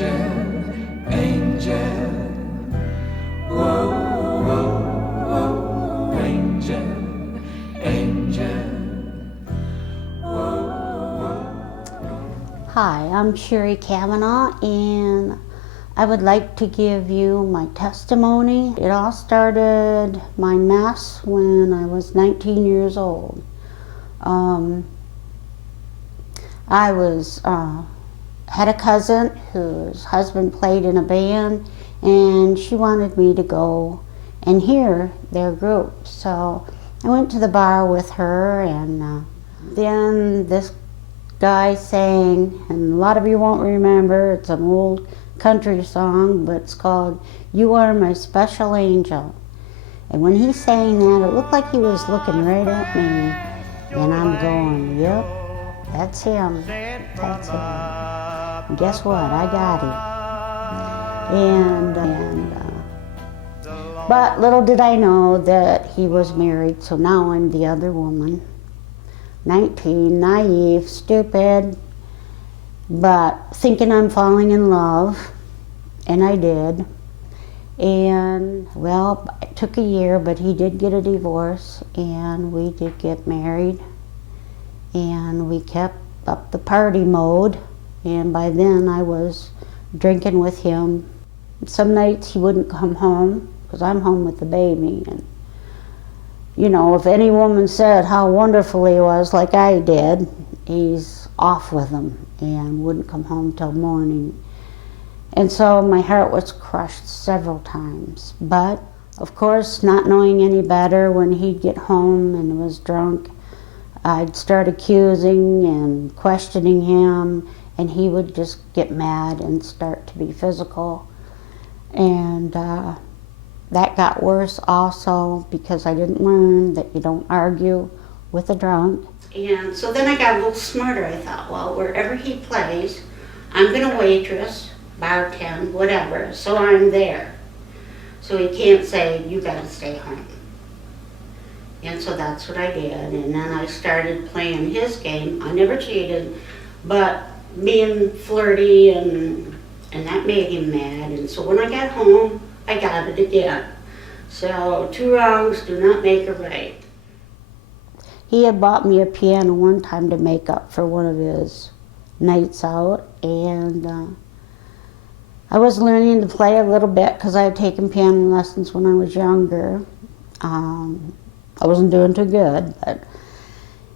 angel, whoa, whoa, whoa, angel, angel, whoa, whoa. Hi, I'm Cheri Cavanaugh, and I would like to give you my testimony. It all started, my mess, when I was 19 years old. I had a cousin whose husband played in a band, and she wanted me to go and hear their group. So I went to the bar with her, and then this guy sang, and a lot of you won't remember, it's an old country song, but it's called "You Are My Special Angel." And when he sang that, it looked like he was looking right at me, and I'm going, yep, that's him, that's him. And guess what? I got him. But little did I know that he was married, so now I'm the other woman. 19, naive, stupid, but thinking I'm falling in love, and I did. And well, it took a year, but he did get a divorce, and we did get married, and we kept up the party mode, and by then I was drinking with him. Some nights he wouldn't come home, because I'm home with the baby, and you know, if any woman said how wonderful he was, like I did, he's off with them and wouldn't come home till morning. And so my heart was crushed several times. But, of course, not knowing any better, when he'd get home and was drunk, I'd start accusing and questioning him, and he would just get mad and start to be physical. And that got worse also, because I didn't learn that you don't argue with a drunk. And so then I got a little smarter. I thought, well, wherever he plays, I'm going to waitress, bartend, whatever, so I'm there. So he can't say, you got to stay home. And so that's what I did. And then I started playing his game. I never cheated, but being flirty, and that made him mad. And so when I got home, I got it again. So 2 wrongs do not make a right. He had bought me a piano one time to make up for one of his nights out, and I was learning to play a little bit because I had taken piano lessons when I was younger. I wasn't doing too good, but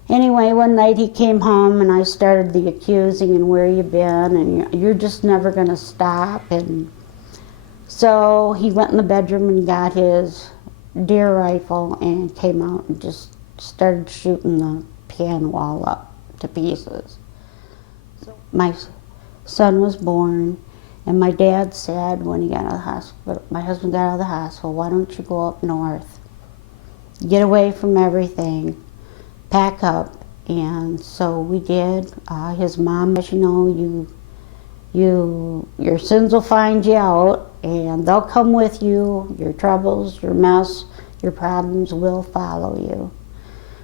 anyway, one night he came home and I started the accusing, and where you been, and you're just never going to stop. And so he went in the bedroom and got his deer rifle and came out and just started shooting the piano all up to pieces. My son was born, and my dad said when he got out of the hospital, my husband got out of the hospital, why don't you go up north? Get away from everything, pack up. And so we did. His mom, as you know, your sins will find you out, and they'll come with you. Your troubles, your mess, your problems will follow you.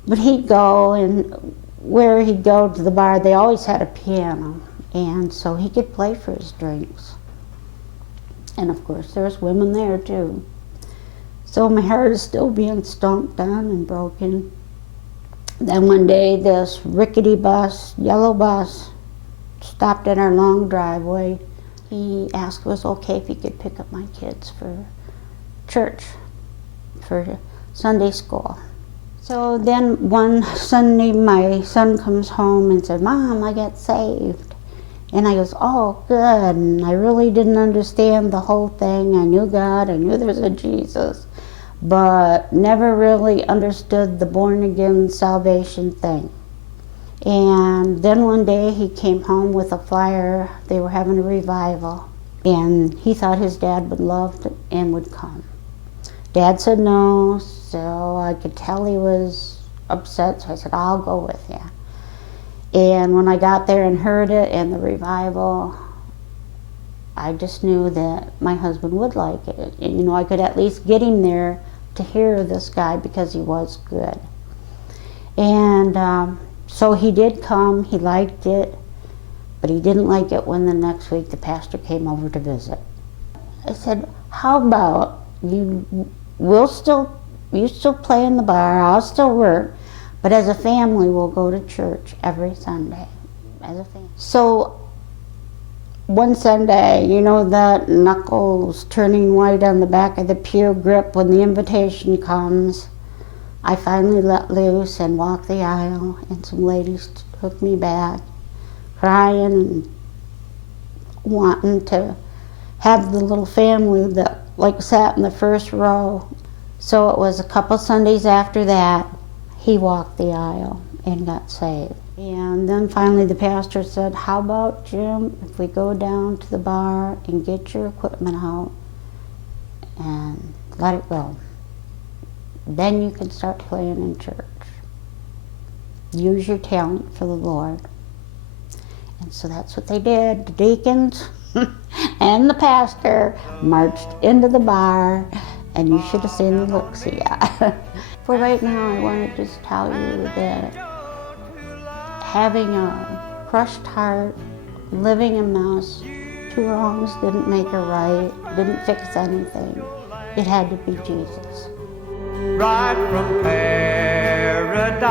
But he'd go, and where he'd go to the bar, they always had a piano, and so he could play for his drinks. And of course, there's women there too. So my heart is still being stomped on and broken. Then one day, this rickety bus, yellow bus, stopped in our long driveway. He asked if it was okay if he could pick up my kids for church, for Sunday school. So then one Sunday, my son comes home and said, Mom, I got saved. And I goes, oh, good. And I really didn't understand the whole thing. I knew God, I knew there was a Jesus, but never really understood the born-again salvation thing. And then one day he came home with a flyer. They were having a revival, and he thought his dad would love it and would come. Dad said no, so I could tell he was upset, so I said, I'll go with you. And when I got there and heard it and the revival, I just knew that my husband would like it. And, you know, I could at least get him there to hear this guy because he was good. And so he did come, he liked it, But he didn't like it when the next week the pastor came over to visit. I said, how about you still play in the bar, I'll still work, but as a family we'll go to church every Sunday as a family. So one Sunday, you know that knuckles turning white on the back of the pew grip when the invitation comes, I finally let loose and walked the aisle, and some ladies took me back, crying and wanting to have the little family that like sat in the first row. So it was a couple Sundays after that, he walked the aisle and got saved. And then finally the pastor said, how about, Jim, if we go down to the bar and get your equipment out and let it go. Then you can start playing in church. Use your talent for the Lord. And so that's what they did. The deacons and the pastor marched into the bar, and you should have seen the looks he got. For right now, I want to just tell you that having a crushed heart, living a mess, 2 wrongs didn't make a right, didn't fix anything. It had to be Jesus. Right from paradise,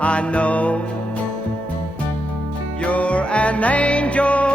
I know you're an angel